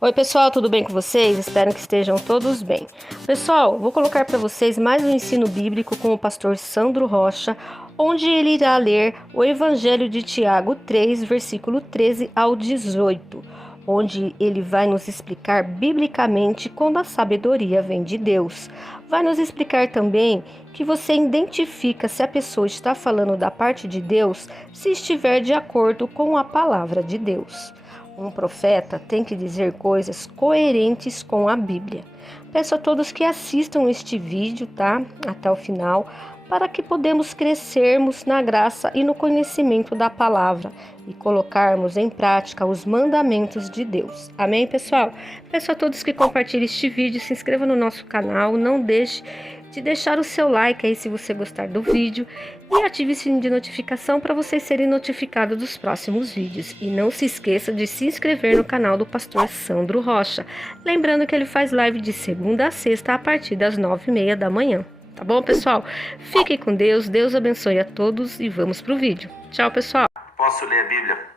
Oi pessoal, tudo bem com vocês? Espero que estejam todos bem. Pessoal, vou colocar para vocês mais um ensino bíblico com o pastor Sandro Rocha, onde ele irá ler o Evangelho de Tiago 3, versículo 13 ao 18, onde ele vai nos explicar biblicamente quando a sabedoria vem de Deus. Vai nos explicar também que você identifica se a pessoa está falando da parte de Deus se estiver de acordo com a palavra de Deus. Um profeta tem que dizer coisas coerentes com a Bíblia. Peço a todos que assistam este vídeo, tá? Até o final, para que podemos crescermos na graça e no conhecimento da palavra e colocarmos em prática os mandamentos de Deus. Amém, pessoal? Peço a todos que compartilhem este vídeo, se inscrevam no nosso canal, não deixe de deixar o seu like aí se você gostar do vídeo e ative o sininho de notificação para vocês serem notificados dos próximos vídeos. E não se esqueça de se inscrever no canal do pastor Sandro Rocha. Lembrando que ele faz live de segunda a sexta a partir das 9h30 da manhã. Tá bom, pessoal? Fiquem com Deus, Deus abençoe a todos e vamos pro vídeo. Tchau, pessoal! Posso ler a Bíblia?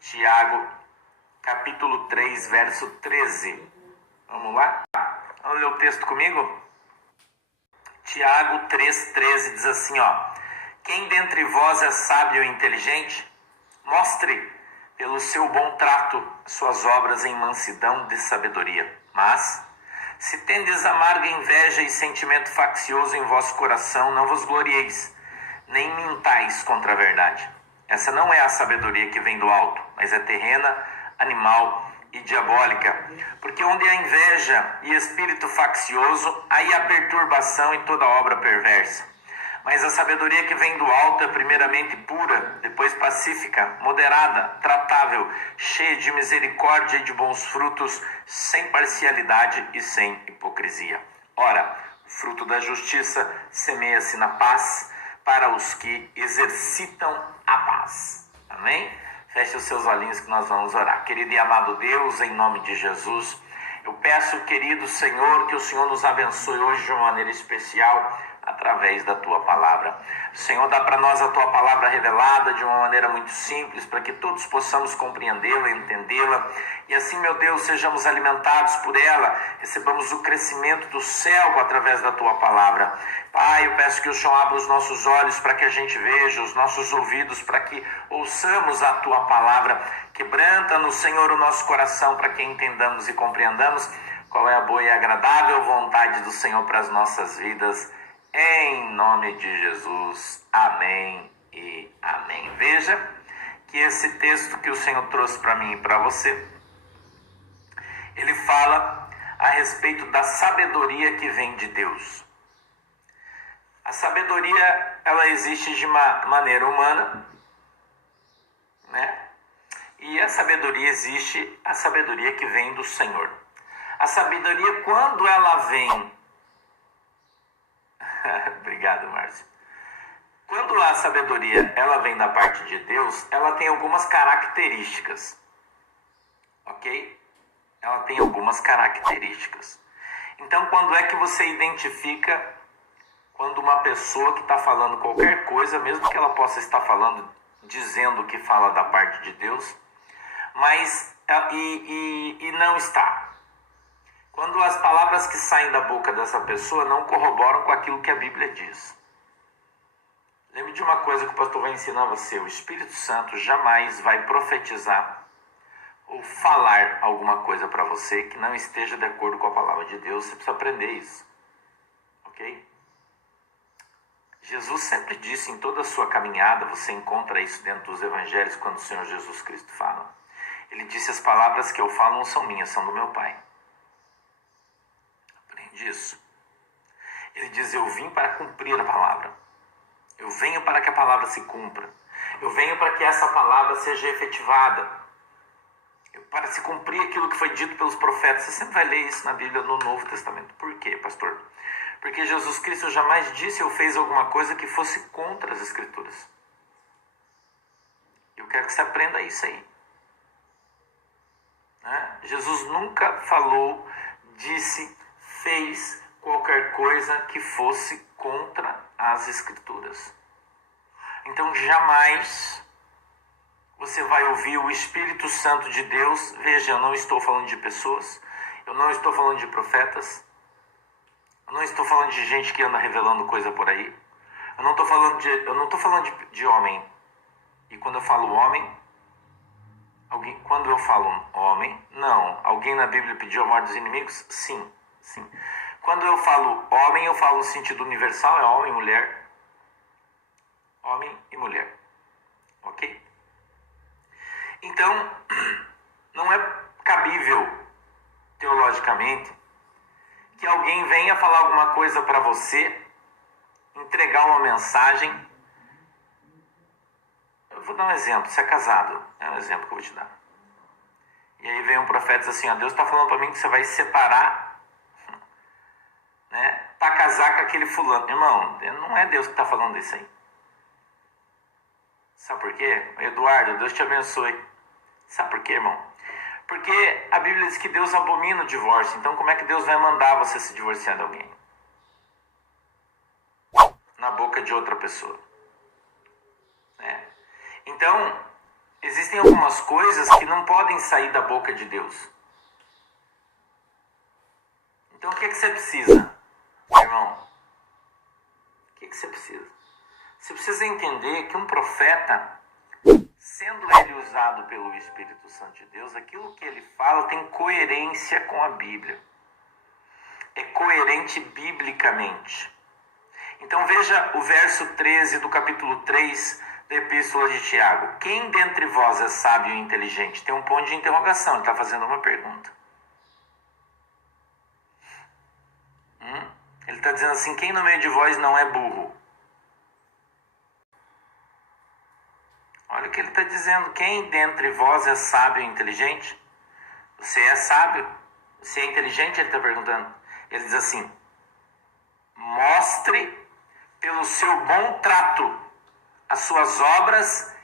Tiago, capítulo 3, verso 13. Vamos lá? Vamos ler o texto comigo? Tiago 3,13 diz assim, quem dentre vós é sábio e inteligente, mostre pelo seu bom trato suas obras em mansidão de sabedoria. Mas, se tendes amarga inveja e sentimento faccioso em vosso coração, não vos glorieis, nem mintais contra a verdade. Essa não é a sabedoria que vem do alto, mas é terrena, animal e diabólica, porque onde há inveja e espírito faccioso, aí há perturbação e toda obra perversa. Mas a sabedoria que vem do alto é primeiramente pura, depois pacífica, moderada, tratável, cheia de misericórdia e de bons frutos, sem parcialidade e sem hipocrisia. Ora, o fruto da justiça semeia-se na paz para os que exercitam a paz. Amém? Feche os seus olhinhos que nós vamos orar. Querido e amado Deus, em nome de Jesus, eu peço, querido Senhor, que o Senhor nos abençoe hoje de uma maneira especial através da Tua Palavra. Senhor, dá para nós a Tua Palavra revelada de uma maneira muito simples, para que todos possamos compreendê-la, entendê-la, e assim, meu Deus, sejamos alimentados por ela, recebamos o crescimento do céu através da Tua Palavra. Pai, eu peço que o Senhor abra os nossos olhos para que a gente veja, os nossos ouvidos para que ouçamos a Tua Palavra. Quebranta-nos, Senhor, o nosso coração para que entendamos e compreendamos qual é a boa e agradável vontade do Senhor para as nossas vidas. Em nome de Jesus, amém e amém. Veja que esse texto que o Senhor trouxe para mim e para você, ele fala a respeito da sabedoria que vem de Deus. A sabedoria, ela existe de uma maneira humana, né? E a sabedoria existe, a sabedoria que vem do Senhor. A sabedoria, quando ela vem... Obrigado, Márcio. Quando a sabedoria ela vem da parte de Deus, ela tem algumas características. Ok? Ela tem algumas características. Então, quando é que você identifica quando uma pessoa que está falando qualquer coisa, mesmo que ela possa estar falando, dizendo que fala da parte de Deus, mas e não está? Quando as palavras que saem da boca dessa pessoa não corroboram com aquilo que a Bíblia diz. Lembre de uma coisa que o pastor vai ensinar a você. O Espírito Santo jamais vai profetizar ou falar alguma coisa para você que não esteja de acordo com a palavra de Deus. Você precisa aprender isso. Ok? Jesus sempre disse em toda a sua caminhada, você encontra isso dentro dos evangelhos, quando o Senhor Jesus Cristo fala. Ele disse, as palavras que eu falo não são minhas, são do meu Pai. Disso. Ele diz, eu vim para cumprir a palavra. Eu venho para que a palavra se cumpra. Eu venho para que essa palavra seja efetivada. Para se cumprir aquilo que foi dito pelos profetas. Você sempre vai ler isso na Bíblia, no Novo Testamento. Por quê, pastor? Porque Jesus Cristo jamais disse ou fez alguma coisa que fosse contra as Escrituras. Eu quero que você aprenda isso aí. Jesus nunca falou, disse, fez qualquer coisa que fosse contra as Escrituras. Então jamais, você vai ouvir o Espírito Santo de Deus. Veja, eu não estou falando de pessoas, eu não estou falando de profetas, eu não estou falando de gente que anda revelando coisa por aí. Eu não estou falando de homem. E quando eu falo homem, quando eu falo homem, não. Alguém na Bíblia pediu a morte dos inimigos? Sim, sim. Quando eu falo homem, eu falo no sentido universal, é homem e mulher. Homem e mulher. Ok? Então, não é cabível, teologicamente, que alguém venha falar alguma coisa para você, entregar uma mensagem. Eu vou dar um exemplo. Você é casado, é um exemplo que eu vou te dar. E aí vem um profeta e diz assim, ó, Deus está falando para mim que você vai se separar, né, para casar com aquele fulano. Irmão, não é Deus que está falando isso aí. Sabe por quê? Eduardo, Deus te abençoe. Sabe por quê, irmão? Porque a Bíblia diz que Deus abomina o divórcio. Então como é que Deus vai mandar você se divorciar de alguém? Na boca de outra pessoa. Né? Então, existem algumas coisas que não podem sair da boca de Deus. Então o que você precisa, irmão? O que você precisa? Você precisa entender que um profeta, sendo ele usado pelo Espírito Santo de Deus, aquilo que ele fala tem coerência com a Bíblia. É coerente biblicamente. Então veja o verso 13 do capítulo 3 da Epístola de Tiago. Quem dentre vós é sábio e inteligente? Tem um ponto de interrogação, ele está fazendo uma pergunta. Ele está dizendo assim, quem no meio de vós não é burro? Olha o que ele está dizendo. Quem dentre vós é sábio e inteligente? Você é sábio? Você é inteligente? Ele está perguntando. Ele diz assim, mostre pelo seu bom trato as suas obras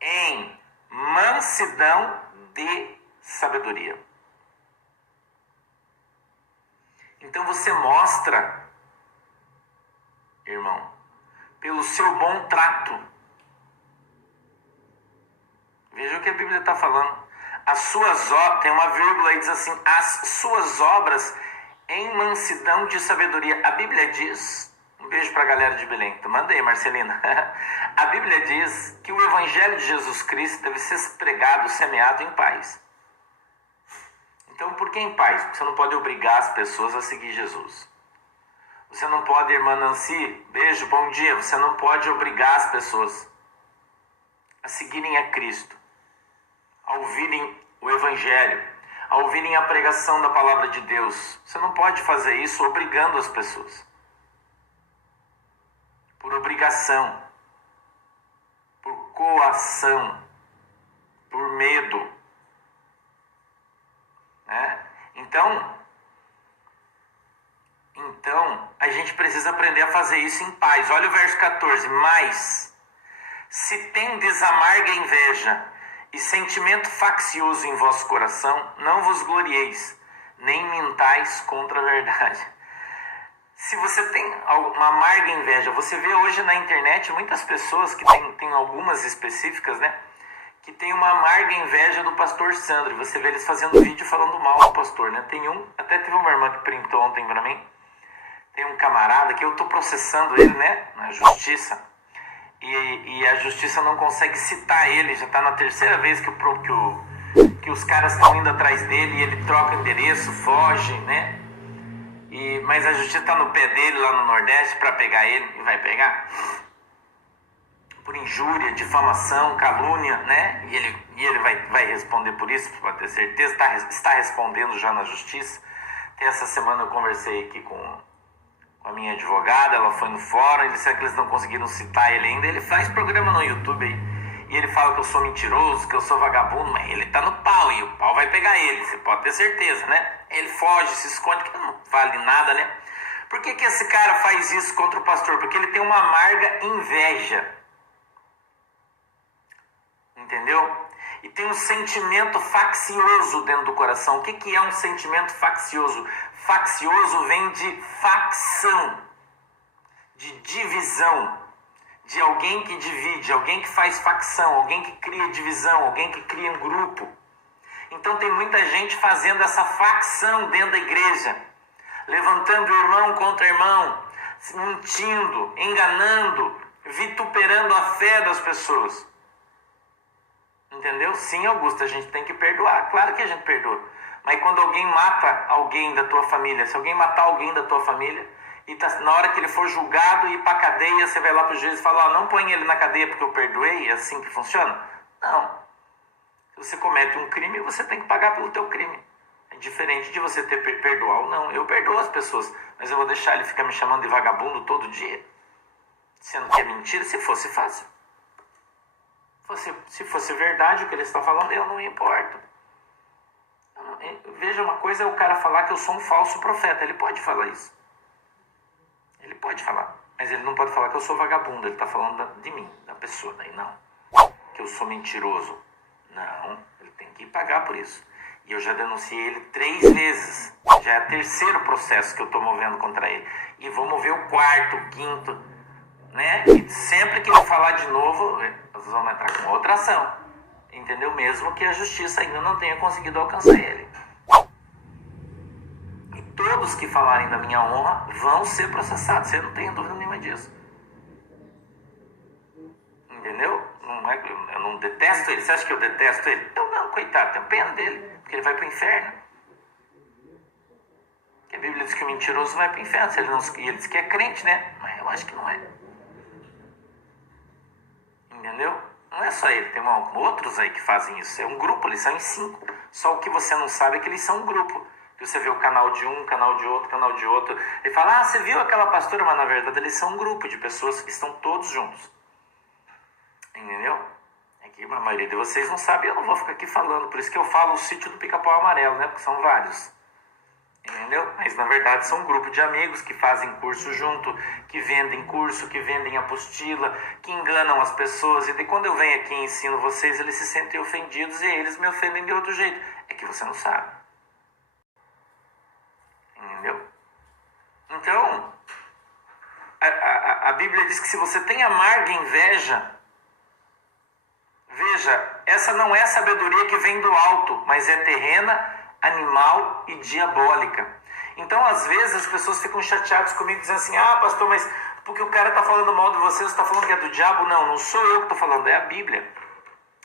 em mansidão de sabedoria. Então você mostra, irmão, pelo seu bom trato. Veja o que a Bíblia está falando. As suas obras, tem uma vírgula aí, diz assim, as suas obras em mansidão de sabedoria. A Bíblia diz, um beijo para a galera de Belém, tu manda aí, Marcelina. A Bíblia diz que o Evangelho de Jesus Cristo deve ser pregado, semeado em paz. Então, por que em paz? Porque você não pode obrigar as pessoas a seguir Jesus. Você não pode, irmã Nancy, beijo, bom dia. Você não pode obrigar as pessoas a seguirem a Cristo, a ouvirem o Evangelho, a ouvirem a pregação da palavra de Deus. Você não pode fazer isso obrigando as pessoas. Por obrigação, por coação, por medo. Né? Então, a gente precisa aprender a fazer isso em paz. Olha o verso 14. Mas, se tendes amarga inveja e sentimento faccioso em vosso coração, não vos glorieis, nem mintais contra a verdade. Se você tem uma amarga inveja, você vê hoje na internet muitas pessoas que tem algumas específicas, né? Que tem uma amarga inveja do pastor Sandro. Você vê eles fazendo vídeo falando mal do pastor, né? Até teve uma irmã que printou ontem pra mim. Tem um camarada que eu tô processando ele, né? Na justiça. E a justiça não consegue citar ele. Já tá na terceira vez que os caras estão indo atrás dele e ele troca endereço, foge, né? Mas a justiça tá no pé dele lá no Nordeste pra pegar ele. E vai pegar. Por injúria, difamação, calúnia, né? E ele vai responder por isso, pode ter certeza. Está respondendo já na justiça. Até essa semana eu conversei aqui com a minha advogada, ela foi no fórum, ele disse que eles não conseguiram citar ele ainda. Ele faz programa no YouTube aí, e ele fala que eu sou mentiroso, que eu sou vagabundo, mas ele tá no pau, e o pau vai pegar ele, você pode ter certeza, né? Ele foge, se esconde, que não vale nada, né? Por que esse cara faz isso contra o pastor? Porque ele tem uma amarga inveja. Entendeu? E tem um sentimento faccioso dentro do coração. O que é um sentimento faccioso? Faccioso vem de facção, de divisão, de alguém que divide, alguém que faz facção, alguém que cria divisão, alguém que cria um grupo. Então tem muita gente fazendo essa facção dentro da igreja, levantando irmão contra irmão, mentindo, enganando, vituperando a fé das pessoas. Entendeu? Sim, Augusto, a gente tem que perdoar. Claro que a gente perdoa. Mas quando alguém mata alguém da tua família, se alguém matar alguém da tua família, e na hora que ele for julgado e ir para a cadeia, você vai lá para o juiz e fala, não põe ele na cadeia porque eu perdoei, é assim que funciona? Não. Se você comete um crime, você tem que pagar pelo teu crime. É diferente de você ter perdoar ou não. Eu perdoo as pessoas, mas eu vou deixar ele ficar me chamando de vagabundo todo dia? Sendo que é mentira, se fosse fácil. Se fosse verdade o que ele está falando, eu não me importo. Veja, uma coisa é o cara falar que eu sou um falso profeta. Ele pode falar isso. Ele pode falar. Mas ele não pode falar que eu sou vagabundo. Ele está falando de mim, da pessoa. Daí não. Que eu sou mentiroso. Não. Ele tem que pagar por isso. E eu já denunciei ele 3 vezes. Já é o 3º processo que eu estou movendo contra ele. E vou mover o 4º, 5º. Né? E sempre que ele falar de novo, nós vamos entrar com outra ação. Entendeu? Mesmo que a justiça ainda não tenha conseguido alcançar ele. E todos que falarem da minha honra vão ser processados. Você não tem dúvida nenhuma disso. Entendeu? Eu não detesto ele. Você acha que eu detesto ele? Eu não, coitado, tenho pena dele. Porque ele vai para o inferno. Porque a Bíblia diz que o mentiroso vai para o inferno. Ele diz que é crente, né? Mas eu acho que não é. Entendeu? Não é só ele, tem outros aí que fazem isso. É um grupo, eles são em 5. Só o que você não sabe é que eles são um grupo. Que você vê o canal de um, canal de outro, canal de outro. E fala, você viu aquela pastora? Mas na verdade eles são um grupo de pessoas que estão todos juntos. Entendeu? É que a maioria de vocês não sabe, eu não vou ficar aqui falando. Por isso que eu falo o sítio do Pica-Pau Amarelo, né? Porque são vários. Entendeu? Mas na verdade são um grupo de amigos que fazem curso junto, que vendem curso, que vendem apostila, que enganam as pessoas. E daí quando eu venho aqui e ensino vocês, eles se sentem ofendidos e eles me ofendem de outro jeito. É que você não sabe. Entendeu? Então, a Bíblia diz que se você tem amarga inveja, veja, essa não é sabedoria que vem do alto, mas é terrena, animal e diabólica. Então, às vezes, as pessoas ficam chateadas comigo, dizendo assim, pastor, mas porque o cara está falando mal de você está falando que é do diabo? Não, não sou eu que estou falando, é a Bíblia.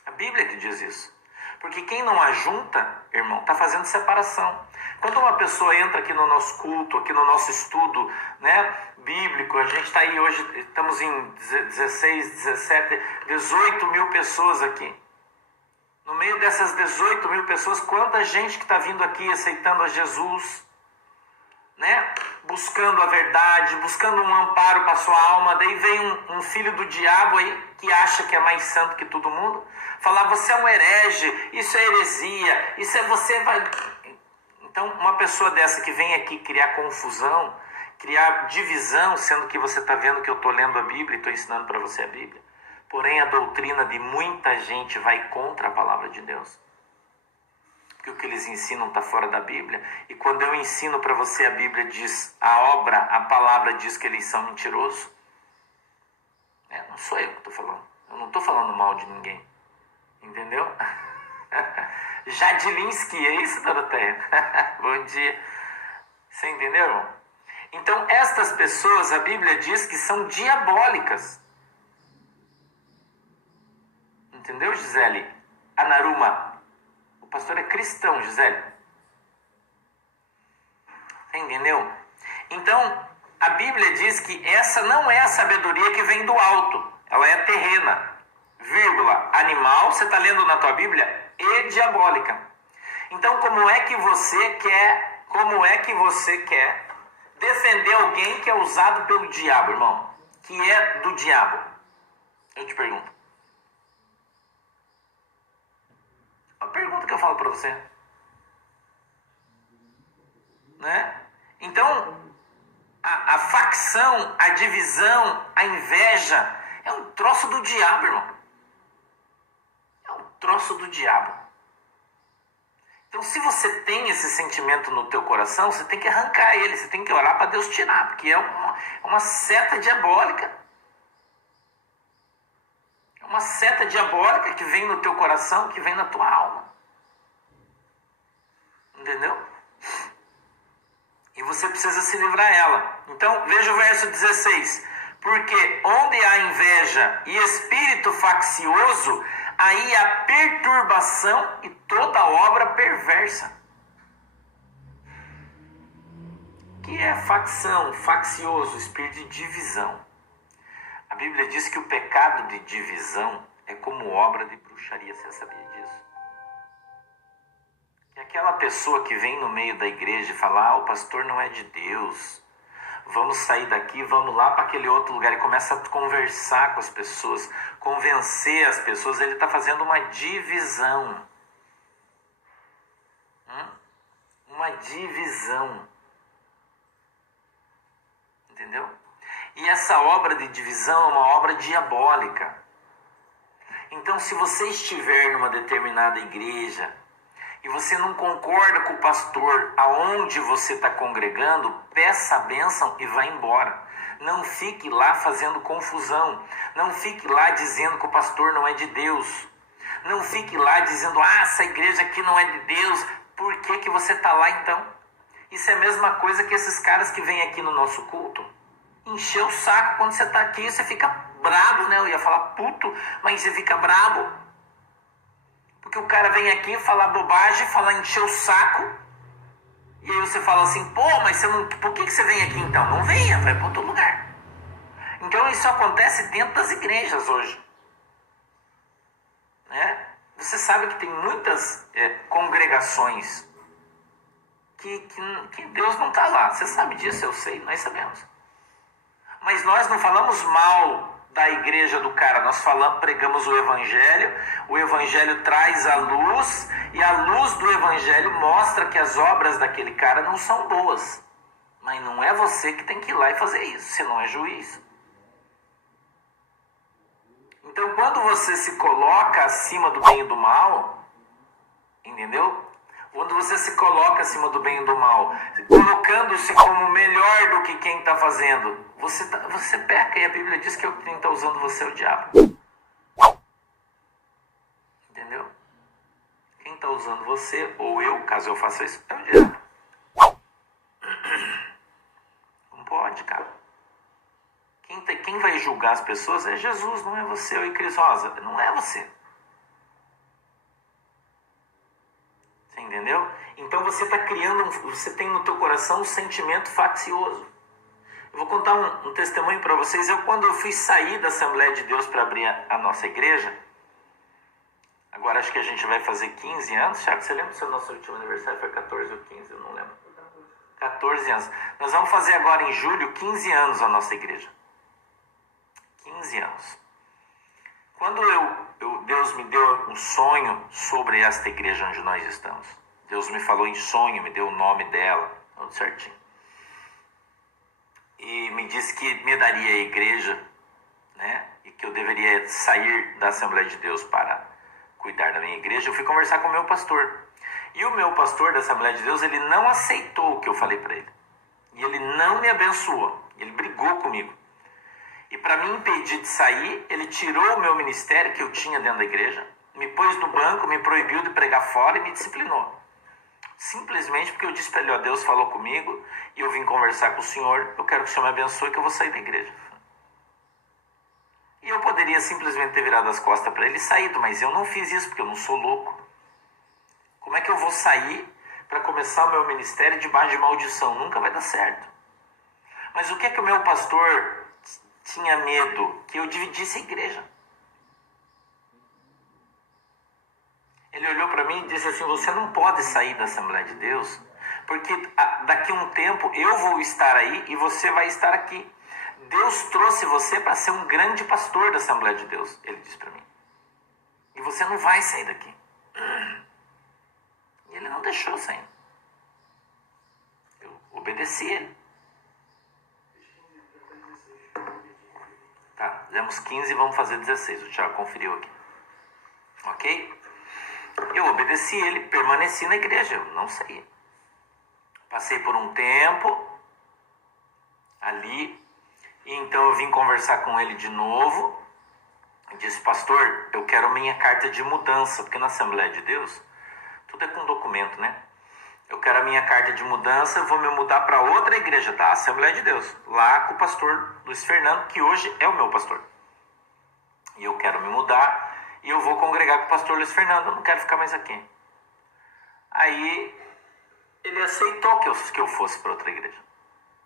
A Bíblia que diz isso. Porque quem não ajunta, irmão, está fazendo separação. Quando uma pessoa entra aqui no nosso culto, aqui no nosso estudo, né, bíblico, a gente está aí hoje, estamos em 16, 17, 18 mil pessoas aqui. No meio dessas 18 mil pessoas, quanta gente que está vindo aqui aceitando a Jesus, né? Buscando a verdade, buscando um amparo para a sua alma. Daí vem um filho do diabo aí, que acha que é mais santo que todo mundo, falar, você é um herege, isso é heresia, isso é você vai... Então, uma pessoa dessa que vem aqui criar confusão, criar divisão, sendo que você está vendo que eu estou lendo a Bíblia e estou ensinando para você a Bíblia. Porém, a doutrina de muita gente vai contra a palavra de Deus. Porque o que eles ensinam está fora da Bíblia. E quando eu ensino para você, a Bíblia diz, a palavra diz que eles são mentirosos. Não sou eu que estou falando. Eu não estou falando mal de ninguém. Entendeu? Jadilinski, é isso, Doroteia? Bom dia. Você entendeu, irmão? Então, estas pessoas, a Bíblia diz que são diabólicas. Entendeu, Gisele? Anaruma. O pastor é cristão, Gisele. Entendeu? Então, a Bíblia diz que essa não é a sabedoria que vem do alto. Ela é terrena. Vírgula. Animal, você está lendo na tua Bíblia? E diabólica. Então, como é que você quer defender alguém que é usado pelo diabo, irmão? Que é do diabo? Eu te pergunto. A pergunta que eu falo para você, né? Então, a facção, a divisão, a inveja é um troço do diabo, irmão. É um troço do diabo. Então, se você tem esse sentimento no teu coração, você tem que arrancar ele, você tem que orar para Deus tirar, porque é uma seta diabólica. É uma seta diabólica que vem no teu coração, que vem na tua alma. Entendeu? E você precisa se livrar dela. Então, veja o verso 16. Porque onde há inveja e espírito faccioso, aí há perturbação e toda obra perversa. O que é facção, faccioso, espírito de divisão? A Bíblia diz que o pecado de divisão é como obra de bruxaria. Você sabia disso? Que aquela pessoa que vem no meio da igreja e fala, o pastor não é de Deus, vamos sair daqui, vamos lá para aquele outro lugar, e começa a conversar com as pessoas, convencer as pessoas, ele está fazendo uma divisão. Uma divisão. Entendeu? E essa obra de divisão é uma obra diabólica. Então, se você estiver numa determinada igreja e você não concorda com o pastor aonde você está congregando, peça a bênção e vá embora. Não fique lá fazendo confusão. Não fique lá dizendo que o pastor não é de Deus. Não fique lá dizendo, essa igreja aqui não é de Deus. Por que você está lá então? Isso é a mesma coisa que esses caras que vêm aqui no nosso culto. Encher o saco quando você está aqui, você fica brabo, né? Eu ia falar puto, mas você fica brabo. Porque o cara vem aqui falar bobagem, falar encher o saco. E aí você fala assim, mas você não, por que você vem aqui então? Não venha, vai para outro lugar. Então isso acontece dentro das igrejas hoje. Né? Você sabe que tem muitas congregações que Deus não está lá. Você sabe disso, eu sei, nós sabemos. Mas nós não falamos mal da igreja do cara, nós pregamos o evangelho traz a luz, e a luz do evangelho mostra que as obras daquele cara não são boas. Mas não é você que tem que ir lá e fazer isso, você não é juiz. Então, quando você se coloca acima do bem e do mal, entendeu? Quando você se coloca acima do bem e do mal, colocando-se como melhor do que quem está fazendo, você peca, e a Bíblia diz que quem está usando você é o diabo. Entendeu? Quem está usando você, ou eu, caso eu faça isso, é o diabo. Não pode, cara. Quem vai julgar as pessoas é Jesus, não é você. Oi, Cris Rosa, não é você. Você entendeu? Então você está criando, você tem no teu coração um sentimento faccioso. Eu vou contar um testemunho para vocês. Quando eu fui sair da Assembleia de Deus para abrir a nossa igreja, agora acho que a gente vai fazer 15 anos. Thiago, você lembra se o nosso último aniversário foi 14 ou 15? Eu não lembro. 14 anos. Nós vamos fazer agora em julho 15 anos a nossa igreja. 15 anos. Quando Deus me deu um sonho sobre esta igreja onde nós estamos. Deus me falou em sonho, me deu o nome dela, tudo certinho. E me disse que me daria a igreja, né? E que eu deveria sair da Assembleia de Deus para cuidar da minha igreja. Eu fui conversar com o meu pastor. E o meu pastor da Assembleia de Deus, ele não aceitou o que eu falei para ele. E ele não me abençoou. Ele brigou comigo. E para me impedir de sair, ele tirou o meu ministério que eu tinha dentro da igreja, me pôs no banco, me proibiu de pregar fora e me disciplinou. Simplesmente porque eu disse para ele, Deus falou comigo e eu vim conversar com o Senhor, eu quero que o Senhor me abençoe que eu vou sair da igreja. E eu poderia simplesmente ter virado as costas para ele e saído, mas eu não fiz isso porque eu não sou louco. Como é que eu vou sair para começar o meu ministério debaixo de maldição? Nunca vai dar certo. Mas o que é que o meu pastor tinha medo? Que eu dividisse a igreja. Ele olhou para mim e disse assim, você não pode sair da Assembleia de Deus, porque daqui a um tempo eu vou estar aí e você vai estar aqui. Deus trouxe você para ser um grande pastor da Assembleia de Deus, ele disse para mim. E você não vai sair daqui. E ele não deixou eu sair. Eu obedeci ele. Tá, fizemos 15 e vamos fazer 16. O Thiago conferiu aqui. Ok? Eu obedeci ele, permaneci na igreja, eu não saí. Passei por um tempo ali, e então eu vim conversar com ele de novo. disse, pastor, eu quero minha carta de mudança, porque na Assembleia de Deus, tudo é com documento, né? Eu quero a minha carta de mudança, eu vou me mudar para outra igreja, da Assembleia de Deus, lá com o pastor Luiz Fernando, que hoje é o meu pastor. E eu quero me mudar e eu vou congregar com o pastor Luiz Fernando, eu não quero ficar mais aqui. Aí ele aceitou que eu fosse para outra igreja,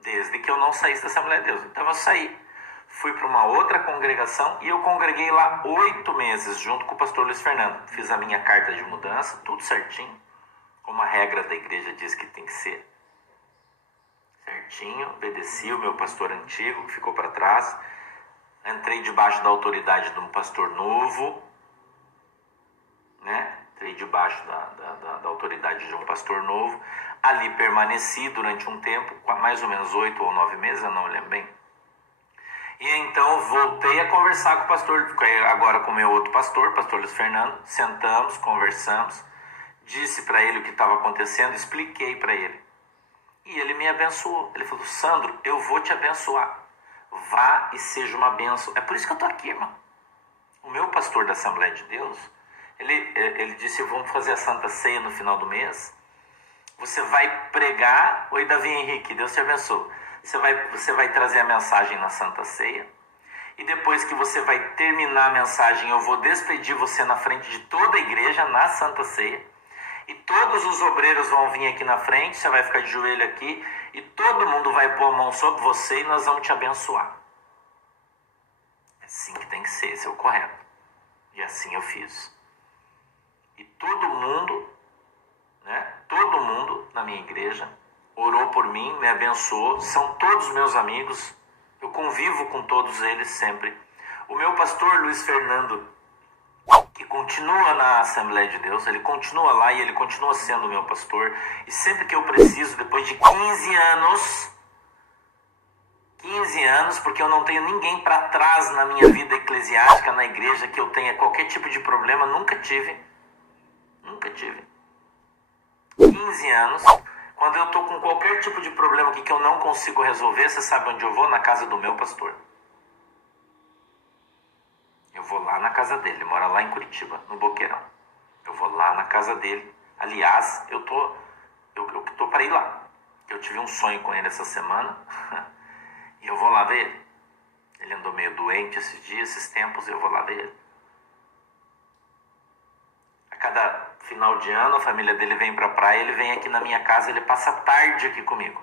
desde que eu não saísse da Assembleia de Deus. Então eu saí, fui para uma outra congregação e eu congreguei lá 8 meses junto com o pastor Luiz Fernando. Fiz a minha carta de mudança, tudo certinho, como a regra da igreja diz que tem que ser. Certinho, obedeci o meu pastor antigo, que ficou para trás. Entrei debaixo da autoridade de um pastor novo, né? Entrei debaixo da autoridade de um pastor novo. Ali permaneci durante um tempo, mais ou menos 8 ou 9 meses, eu não me lembro bem. E então voltei a conversar com o pastor, agora com o meu outro pastor Luiz Fernando. Sentamos, conversamos, disse para ele o que estava acontecendo, expliquei para ele. E ele me abençoou. Ele falou, Sandro, eu vou te abençoar. Vá e seja uma bênção. É por isso que eu estou aqui, irmão. O meu pastor da Assembleia de Deus, ele disse, vamos fazer a Santa Ceia no final do mês. Você vai pregar. Oi, Davi Henrique, Deus te abençoe. Você vai trazer a mensagem na Santa Ceia. E depois que você vai terminar a mensagem, eu vou despedir você na frente de toda a igreja na Santa Ceia. E todos os obreiros vão vir aqui na frente, você vai ficar de joelho aqui, e todo mundo vai pôr a mão sobre você e nós vamos te abençoar. É assim que tem que ser, esse é o correto. E assim eu fiz. E todo mundo na minha igreja orou por mim, me abençoou, são todos meus amigos, eu convivo com todos eles sempre. O meu pastor Luiz Fernando, que continua na Assembleia de Deus, ele continua lá e ele continua sendo meu pastor. E sempre que eu preciso, depois de 15 anos, porque eu não tenho ninguém para trás na minha vida eclesiástica, na igreja, que eu tenha qualquer tipo de problema, nunca tive. 15 anos, quando eu estou com qualquer tipo de problema aqui que eu não consigo resolver, você sabe onde eu vou? Na casa do meu pastor. Eu vou lá na casa dele, ele mora lá em Curitiba, no Boqueirão. Eu vou lá na casa dele. Aliás, eu tô para ir lá. Eu tive um sonho com ele essa semana e eu vou lá ver ele. Ele andou meio doente esses dias, esses tempos, e eu vou lá ver ele. A cada final de ano, a família dele vem pra praia, ele vem aqui na minha casa, ele passa a tarde aqui comigo.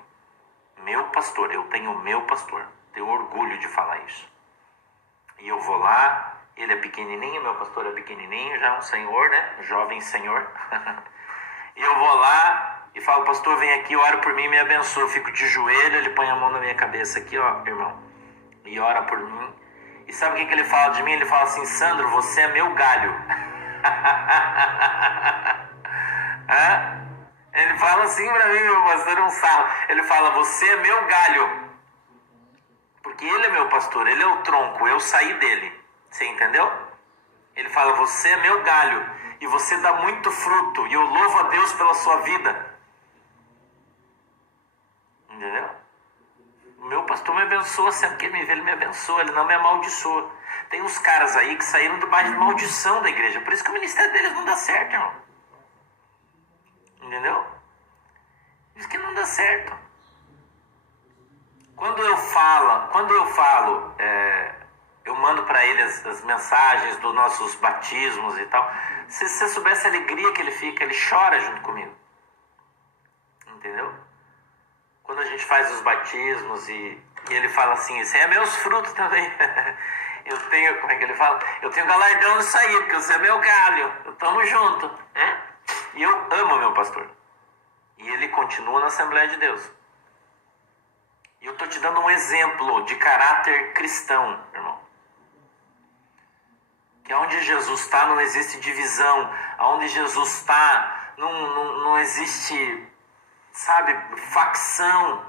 Meu pastor, eu tenho meu pastor. Tenho orgulho de falar isso. E eu vou lá, ele é pequenininho, meu pastor é pequenininho, já é um senhor, né? Jovem senhor. E eu vou lá e falo, pastor, vem aqui, ora por mim, me abençoa. Eu fico de joelho, ele põe a mão na minha cabeça aqui, ó, irmão. E ora por mim. E sabe o que ele fala de mim? Ele fala assim, Sandro, você é meu galho. Ele fala assim pra mim, meu pastor é um sarro. Ele fala, você é meu galho. Porque ele é meu pastor, ele é o tronco, eu saí dele. Você entendeu? Ele fala, você é meu galho e você dá muito fruto e eu louvo a Deus pela sua vida. Entendeu? O meu pastor me abençoa, sempre que ele me vê, ele me abençoa, ele não me amaldiçoa. Tem uns caras aí que saíram debaixo de maldição da igreja, por isso que o ministério deles não dá certo, irmão. Entendeu? Por isso que não dá certo. Quando eu falo, eu mando para ele as mensagens dos nossos batismos e tal. Se você soubesse a alegria que ele fica, ele chora junto comigo. Entendeu? Quando a gente faz os batismos e ele fala assim, isso aí é meus frutos também. Eu tenho, como é que ele fala? Eu tenho galardão nisso aí, porque você é meu galho. Tamo junto. Né? E eu amo meu pastor. E ele continua na Assembleia de Deus. E eu estou te dando um exemplo de caráter cristão, irmão. Que onde Jesus está não existe divisão. Onde Jesus está não existe, sabe, facção.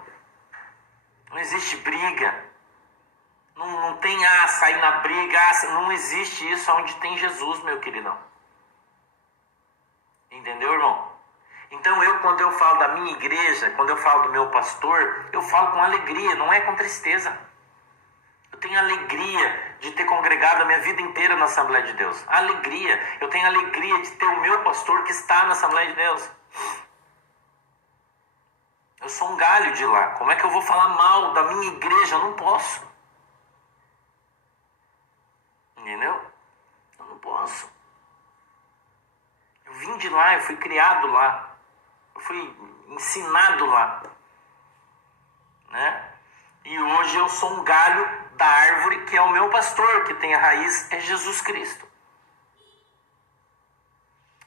Não existe briga. Não tem sair na briga. Não existe isso onde tem Jesus, meu queridão. Entendeu, irmão? Então quando eu falo da minha igreja, quando eu falo do meu pastor, eu falo com alegria, não é com tristeza. Eu tenho alegria de ter congregado a minha vida inteira na Assembleia de Deus. Alegria. Eu tenho alegria de ter o meu pastor que está na Assembleia de Deus. Eu sou um galho de lá. Como é que eu vou falar mal da minha igreja? Eu não posso. Entendeu? Eu não posso. Eu vim de lá, eu fui criado lá. Eu fui ensinado lá. Né? E hoje eu sou um galho da árvore que é o meu pastor, que tem a raiz, é Jesus Cristo.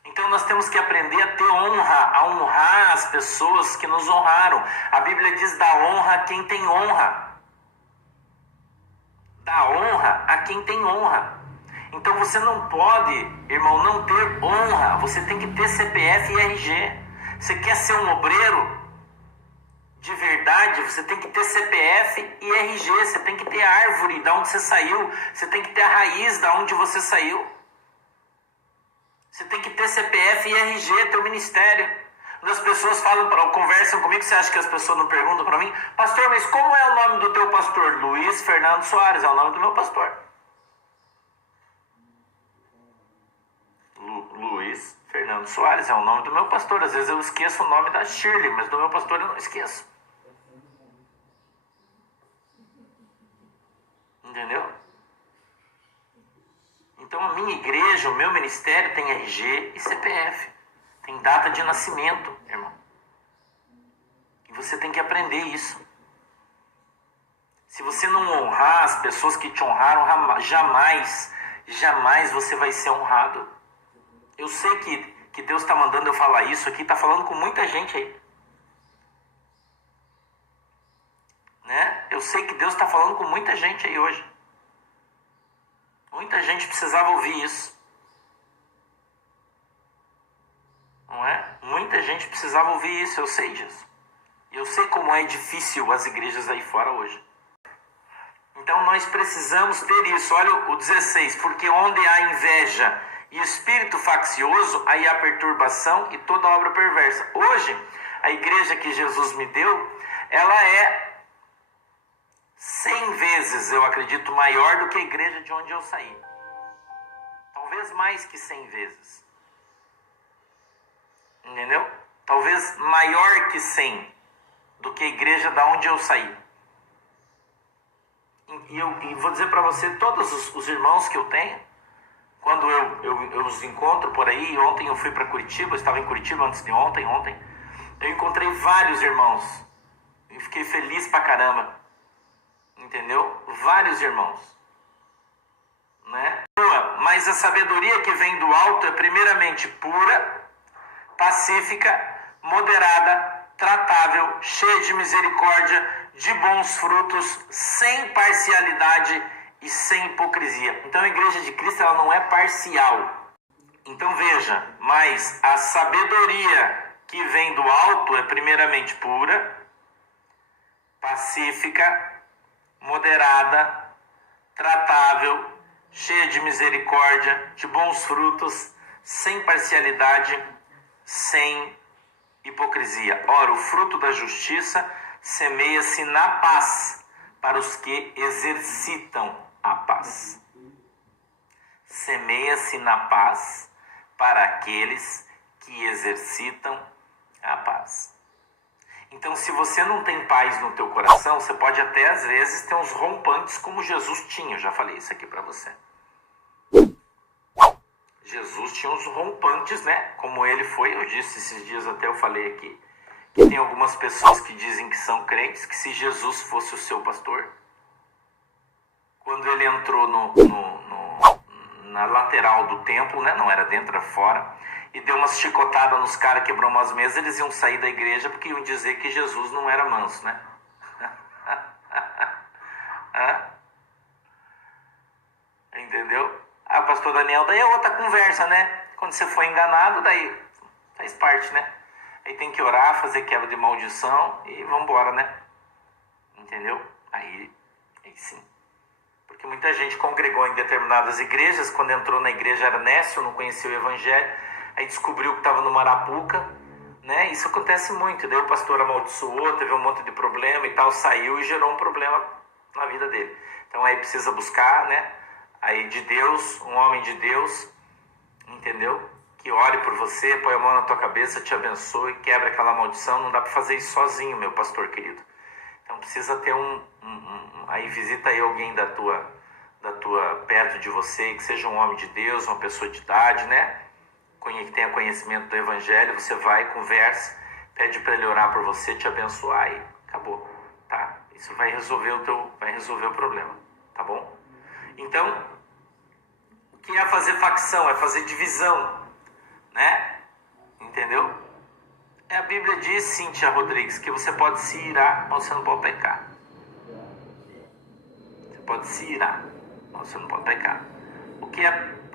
Então nós temos que aprender a ter honra, a honrar as pessoas que nos honraram. A Bíblia diz: dá honra a quem tem honra. Dá honra a quem tem honra. Então você não pode, irmão, não ter honra. Você tem que ter CPF e RG. Você quer ser um obreiro de verdade, você tem que ter CPF e RG. Você tem que ter árvore de onde você saiu. Você tem que ter a raiz de onde você saiu. Você tem que ter CPF e RG, teu ministério. Quando as pessoas conversam comigo, você acha que as pessoas não perguntam para mim: pastor, mas como é o nome do teu pastor? Luiz Fernando Soares é o nome do meu pastor. Luiz Fernando Soares é o nome do meu pastor. Às vezes eu esqueço o nome da Shirley, mas do meu pastor eu não esqueço. Entendeu? Então a minha igreja, o meu ministério tem RG e CPF. Tem data de nascimento, irmão. E você tem que aprender isso. Se você não honrar as pessoas que te honraram, jamais você vai ser honrado. Eu sei que Deus está mandando eu falar isso aqui, está falando com muita gente aí. Né? Eu sei que Deus está falando com muita gente aí hoje. Muita gente precisava ouvir isso. Não é? Muita gente precisava ouvir isso, eu sei disso. E eu sei como é difícil as igrejas aí fora hoje. Então nós precisamos ter isso. Olha o 16. Porque onde há inveja e espírito faccioso, aí há perturbação e toda obra perversa. Hoje, a igreja que Jesus me deu, ela é 100 vezes, eu acredito, maior do que a igreja de onde eu saí. Talvez mais que 100 vezes. Entendeu? Talvez maior que 100 do que a igreja da onde eu saí. E vou dizer para você, todos os irmãos que eu tenho, quando eu os encontro por aí, ontem eu fui para Curitiba, eu estava em Curitiba antes de ontem, eu encontrei vários irmãos. E fiquei feliz pra caramba. Entendeu? Vários irmãos. Né? Mas a sabedoria que vem do alto é primeiramente pura, pacífica, moderada, tratável, cheia de misericórdia, de bons frutos, sem parcialidade e sem hipocrisia. Então a igreja de Cristo, ela não é parcial. Então veja, mas a sabedoria que vem do alto é primeiramente pura, pacífica, moderada, tratável, cheia de misericórdia, de bons frutos, sem parcialidade, sem hipocrisia. Ora, o fruto da justiça semeia-se na paz para os que exercitam a paz. Semeia-se na paz para aqueles que exercitam a paz. Então, se você não tem paz no teu coração, você pode até, às vezes, ter uns rompantes como Jesus tinha. Eu já falei isso aqui para você. Jesus tinha uns rompantes, né? Como ele foi, eu disse esses dias, até eu falei aqui, que tem algumas pessoas que dizem que são crentes, que se Jesus fosse o seu pastor, quando ele entrou na lateral do templo, né? Não era dentro, era fora, e deu umas chicotadas nos caras, quebrou umas mesas, eles iam sair da igreja porque iam dizer que Jesus não era manso, né? Entendeu? Ah, pastor Daniel, daí é outra conversa, né? Quando você foi enganado, daí faz parte, né? Aí tem que orar, fazer quebra de maldição e vambora, né? Entendeu? Aí sim. Porque muita gente congregou em determinadas igrejas, quando entrou na igreja era nécio, não conhecia o evangelho, aí descobriu que estava no Marapuca, né? Isso acontece muito. Daí o pastor amaldiçoou, teve um monte de problema e tal, saiu e gerou um problema na vida dele. Então aí precisa buscar, né? aí de Deus, um homem de Deus, entendeu? Que ore por você, põe a mão na tua cabeça, te abençoe, quebra aquela maldição. Não dá para fazer isso sozinho, meu pastor querido. Então precisa ter aí visita aí alguém da tua perto de você, que seja um homem de Deus, uma pessoa de idade, né? Que tenha conhecimento do evangelho. Você vai, conversa, pede para ele orar por você, te abençoar e acabou, tá? Isso vai resolver o problema, tá bom? Então, o que é fazer facção? É fazer divisão, né? Entendeu? A Bíblia diz, Cíntia Rodrigues, que você pode se irar, mas você não pode pecar. Você pode se irar, mas você não pode pecar.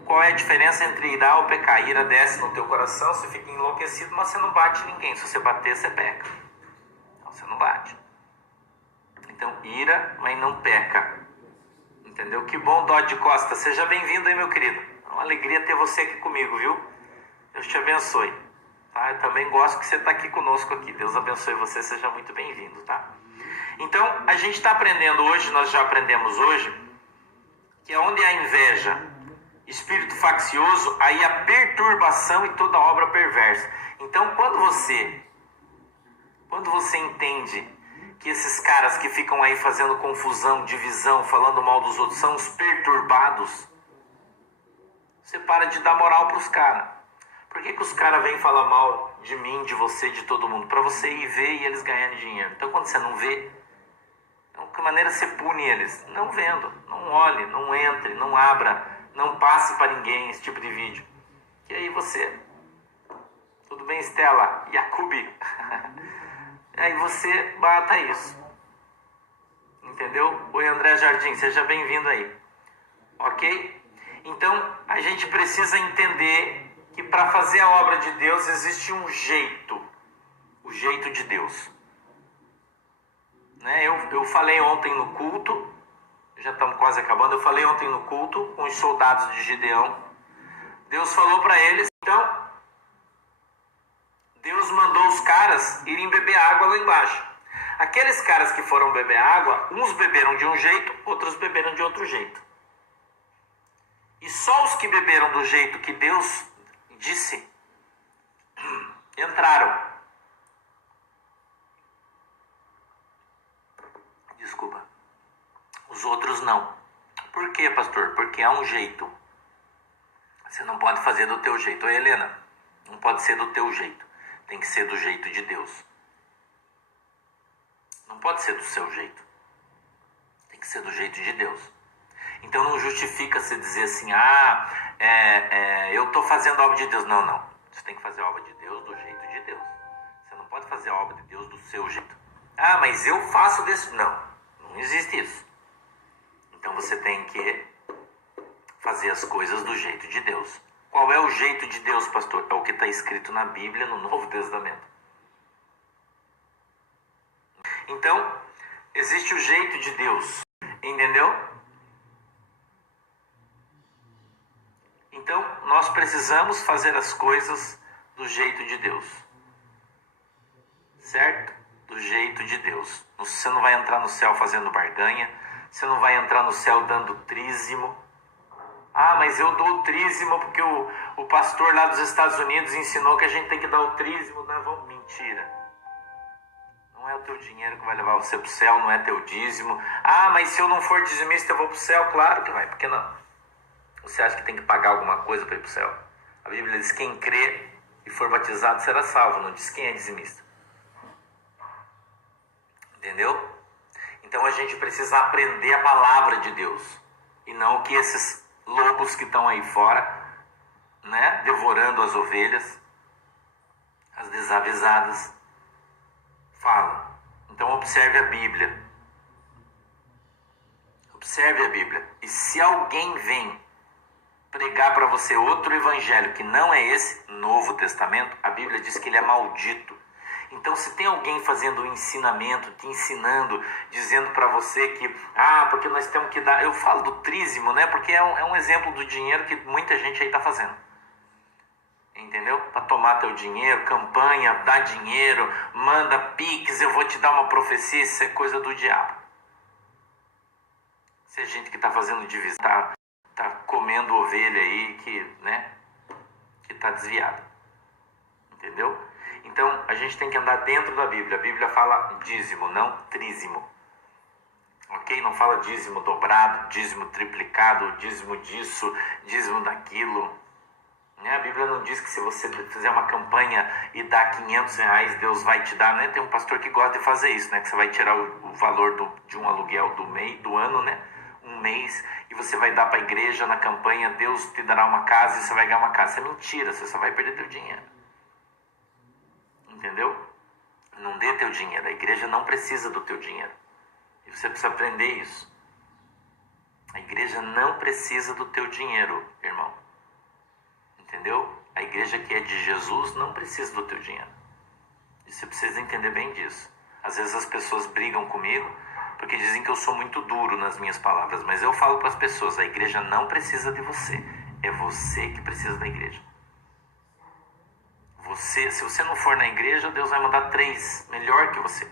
Qual é a diferença entre irar ou pecar? A ira desce no teu coração, você fica enlouquecido, mas você não bate ninguém. Se você bater, você peca. Então, você não bate. Então, ira, mas não peca. Entendeu? Que bom, Dodge Costa. Seja bem-vindo aí, meu querido. É uma alegria ter você aqui comigo, viu? Deus te abençoe. Tá? Eu também gosto que você está aqui conosco aqui. Deus abençoe você, seja muito bem-vindo, tá? Então, a gente está aprendendo hoje, nós já aprendemos hoje, que é onde há inveja, espírito faccioso, aí a perturbação e toda obra perversa. Então, quando você entende que esses caras que ficam aí fazendo confusão, divisão, falando mal dos outros, são os perturbados, você para de dar moral para os caras. Por que os caras vêm falar mal de mim, de você, de todo mundo? Para você ir ver e eles ganharem dinheiro. Então, quando você não vê, então, que maneira você pune eles? Não vendo, não olhe, não entre, não abra, não passe para ninguém esse tipo de vídeo. E aí você... Tudo bem, Estela? Yacubi? Aí você bata isso. Entendeu? Oi, André Jardim, seja bem-vindo aí. Ok? Então, a gente precisa entender que para fazer a obra de Deus existe um jeito. O jeito de Deus. Né? Eu falei ontem no culto, já estamos quase acabando, eu falei ontem no culto com os soldados de Gideão. Deus falou para eles, então, Deus mandou os caras irem beber água lá embaixo. Aqueles caras que foram beber água, uns beberam de um jeito, outros beberam de outro jeito. E só os que beberam do jeito que Deus disse, entraram. Desculpa. Os outros não. Por quê, pastor? Porque há um jeito. Você não pode fazer do teu jeito. Oi, Helena, não pode ser do teu jeito. Tem que ser do jeito de Deus. Não pode ser do seu jeito. Tem que ser do jeito de Deus. Então não justifica você dizer assim, eu estou fazendo a obra de Deus. Não. Você tem que fazer a obra de Deus do jeito de Deus. Você não pode fazer a obra de Deus do seu jeito. Ah, mas eu faço desse... Não existe isso. Então você tem que fazer as coisas do jeito de Deus. Qual é o jeito de Deus, pastor? É o que está escrito na Bíblia, no Novo Testamento. Então, existe o jeito de Deus. Entendeu? Então, nós precisamos fazer as coisas do jeito de Deus. Certo? Do jeito de Deus. Você não vai entrar no céu fazendo barganha. Você não vai entrar no céu dando trízimo. Ah, mas eu dou o trízimo porque o pastor lá dos Estados Unidos ensinou que a gente tem que dar o trízimo. Não, mentira. Não é o teu dinheiro que vai levar você para o céu, não é teu dízimo. Ah, mas se eu não for dizimista eu vou para o céu? Claro que vai, por que não? Você acha que tem que pagar alguma coisa para ir para o céu? A Bíblia diz que quem crê e for batizado será salvo, não diz quem é dizimista. Entendeu? Então a gente precisa aprender a palavra de Deus. E não o que esses lobos que estão aí fora, né, devorando as ovelhas, as desavisadas, falam. Então observe a Bíblia. Observe a Bíblia. E se alguém vem pregar para você outro evangelho que não é esse, Novo Testamento, a Bíblia diz que ele é maldito. Então, se tem alguém fazendo um ensinamento, te ensinando, dizendo para você que, porque nós temos que dar... Eu falo do trízimo, né? Porque é um exemplo do dinheiro que muita gente aí está fazendo. Entendeu? Para tomar teu dinheiro, campanha, dá dinheiro, manda pix, eu vou te dar uma profecia, isso é coisa do diabo. Se é gente que está fazendo divisão, tá comendo ovelha aí que está desviada. Entendeu? Então, a gente tem que andar dentro da Bíblia. A Bíblia fala dízimo, não trízimo. Ok? Não fala dízimo dobrado, dízimo triplicado, dízimo disso, dízimo daquilo. A Bíblia não diz que se você fizer uma campanha e dar R$ 500, Deus vai te dar, né? Tem um pastor que gosta de fazer isso, né? Que você vai tirar o valor de um aluguel do ano, né? Um mês, e você vai dar para a igreja na campanha, Deus te dará uma casa e você vai ganhar uma casa. Isso é mentira, você só vai perder teu dinheiro. Entendeu? Não dê teu dinheiro, a igreja não precisa do teu dinheiro. E você precisa aprender isso. A igreja não precisa do teu dinheiro, irmão. Entendeu? A igreja que é de Jesus não precisa do teu dinheiro. E você precisa entender bem disso. Às vezes as pessoas brigam comigo porque dizem que eu sou muito duro nas minhas palavras. Mas eu falo para as pessoas, a igreja não precisa de você. É você que precisa da igreja. Se você não for na igreja, Deus vai mandar 3 melhor que você.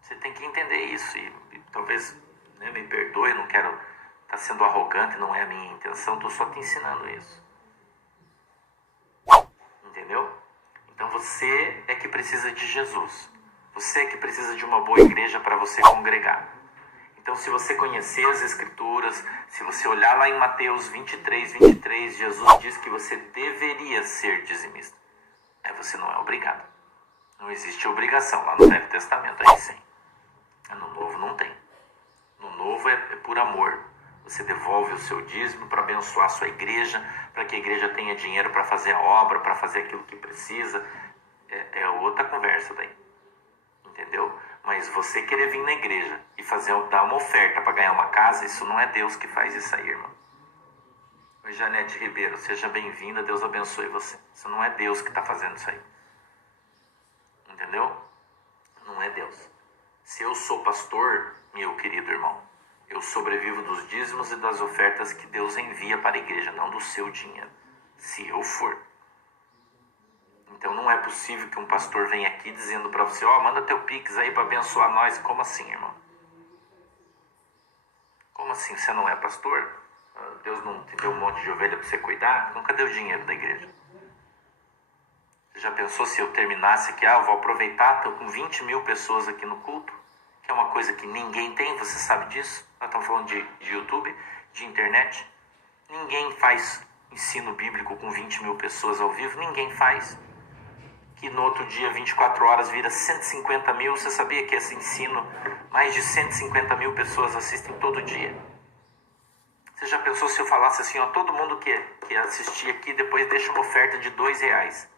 Você tem que entender isso. E talvez me perdoe, eu não quero estar sendo arrogante, não é a minha intenção, estou só te ensinando isso. Entendeu? Então você é que precisa de Jesus. Você é que precisa de uma boa igreja para você congregar. Então, se você conhecer as Escrituras, se você olhar lá em Mateus 23, Jesus diz que você deveria ser dizimista. Você não é obrigado. Não existe obrigação. Lá no Velho Testamento aí sim. No Novo não tem. No Novo é por amor. Você devolve o seu dízimo para abençoar a sua igreja, para que a igreja tenha dinheiro para fazer a obra, para fazer aquilo que precisa. É outra conversa daí. Entendeu? Mas você querer vir na igreja e dar uma oferta para ganhar uma casa, isso não é Deus que faz isso aí, irmão. Oi, Janete Ribeiro, seja bem-vinda, Deus abençoe você. Isso não é Deus que está fazendo isso aí. Entendeu? Não é Deus. Se eu sou pastor, meu querido irmão, eu sobrevivo dos dízimos e das ofertas que Deus envia para a igreja, não do seu dinheiro. Se eu for. Então não é possível que um pastor venha aqui dizendo para você, manda teu Pix aí para abençoar nós. Como assim, irmão? Como assim? Você não é pastor? Deus não te deu um monte de ovelha para você cuidar? Nunca deu dinheiro da igreja. Você já pensou se eu terminasse aqui, eu vou aproveitar, estou com 20 mil pessoas aqui no culto, que é uma coisa que ninguém tem, você sabe disso? Nós estamos falando de YouTube, de internet. Ninguém faz ensino bíblico com 20 mil pessoas ao vivo, ninguém faz. Que no outro dia, 24 horas, vira 150 mil. Você sabia que esse ensino, mais de 150 mil pessoas assistem todo dia? Você já pensou se eu falasse assim, todo mundo que assistir aqui, depois deixa uma oferta de R$2.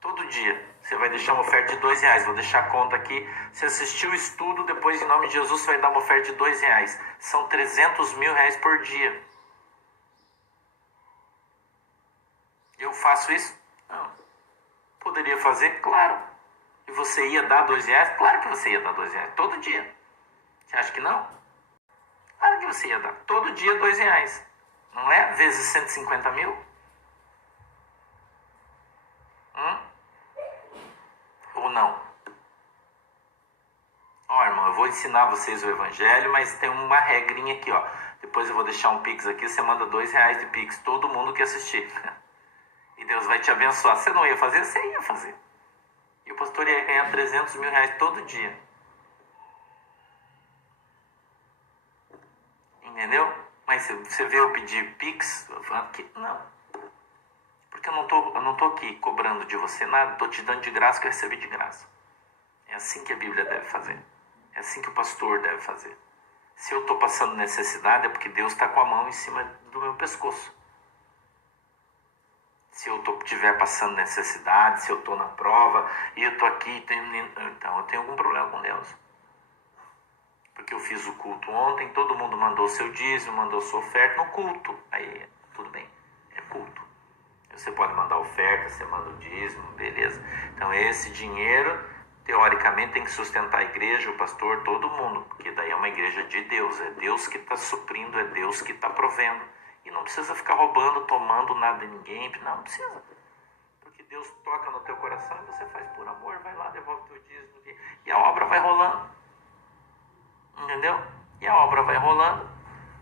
Todo dia, você vai deixar uma oferta de R$2. Vou deixar a conta aqui. Você assistiu o estudo, depois, em nome de Jesus, você vai dar uma oferta de R$2. São 300 mil reais por dia. Eu faço isso? Não. Poderia fazer? Claro. E você ia dar R$2? Claro que você ia dar R$2. Todo dia. Você acha que não? Claro que você ia dar. Todo dia R$2. Não é? Vezes 150 mil? Ou não? Irmão, eu vou ensinar vocês o evangelho, mas tem uma regrinha aqui, Depois eu vou deixar um Pix aqui, você manda R$2 de Pix. Todo mundo que assistir. E Deus vai te abençoar. Você não ia fazer? Você ia fazer. E o pastor ia ganhar 300 mil reais todo dia. Entendeu? Mas você vê eu pedir Pix? Eu falo que não. Porque eu não tô aqui cobrando de você nada. Estou te dando de graça que eu recebi de graça. É assim que a Bíblia deve fazer. É assim que o pastor deve fazer. Se eu estou passando necessidade, é porque Deus está com a mão em cima do meu pescoço. Se eu estiver passando necessidade, se eu estou na prova e eu estou aqui, então eu tenho algum problema com Deus. Porque eu fiz o culto ontem, todo mundo mandou seu dízimo, mandou sua oferta no culto. Aí, tudo bem, é culto. Você pode mandar oferta, você manda o dízimo, beleza. Então esse dinheiro, teoricamente, tem que sustentar a igreja, o pastor, todo mundo. Porque daí é uma igreja de Deus, é Deus que está suprindo, é Deus que está provendo. E não precisa ficar roubando, tomando nada de ninguém. Não precisa. Porque Deus toca no teu coração e você faz por amor. Vai lá, devolve teu dízimo. E a obra vai rolando. Entendeu? E a obra vai rolando,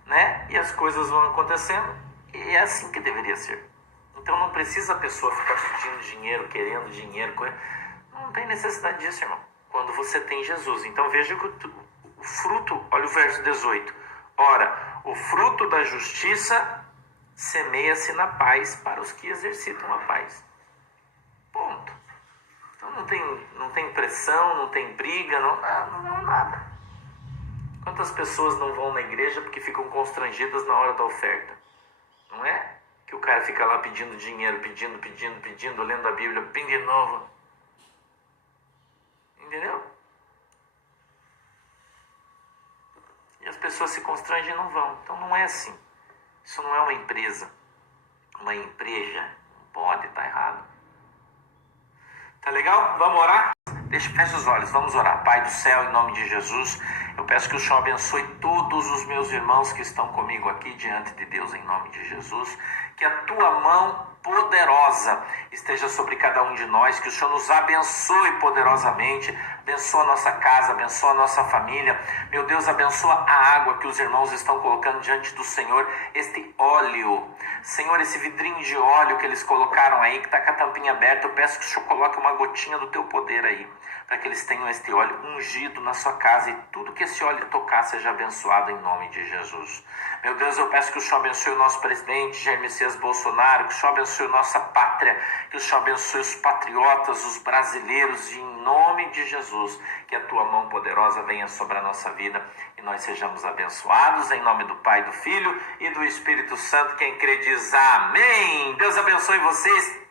né? E as coisas vão acontecendo. E é assim que deveria ser. Então não precisa a pessoa ficar pedindo dinheiro, querendo dinheiro. Não tem necessidade disso, irmão. Quando você tem Jesus. Então veja que o fruto, olha o verso 18. Ora, o fruto da justiça semeia-se na paz para os que exercitam a paz. Ponto. Então não tem pressão, não tem briga, não nada. Quantas pessoas não vão na igreja porque ficam constrangidas na hora da oferta? Não é? Que o cara fica lá pedindo dinheiro, pedindo, lendo a Bíblia, bem de novo. Entendeu? E as pessoas se constrangem e não vão. Então não é assim. Isso não é uma empresa. Uma empresa. Não pode, tá errado. Tá legal? Vamos orar? Feche os olhos, vamos orar. Pai do céu, em nome de Jesus, eu peço que o Senhor abençoe todos os meus irmãos que estão comigo aqui diante de Deus, em nome de Jesus. Que a tua mão poderosa esteja sobre cada um de nós, que o Senhor nos abençoe poderosamente, abençoa a nossa casa, abençoa a nossa família. Meu Deus, abençoa a água que os irmãos estão colocando diante do Senhor, este óleo. Senhor, esse vidrinho de óleo que eles colocaram aí, que está com a tampinha aberta, eu peço que o Senhor coloque uma gotinha do teu poder aí, para que eles tenham este óleo ungido na sua casa e tudo que esse óleo tocar seja abençoado em nome de Jesus. Meu Deus, eu peço que o Senhor abençoe o nosso presidente Jair Messias Bolsonaro, que o Senhor abençoe a nossa pátria, que o Senhor abençoe os patriotas, os brasileiros, e em nome de Jesus, que a tua mão poderosa venha sobre a nossa vida e nós sejamos abençoados, em nome do Pai, do Filho e do Espírito Santo. Quem crê diz amém. Deus abençoe vocês.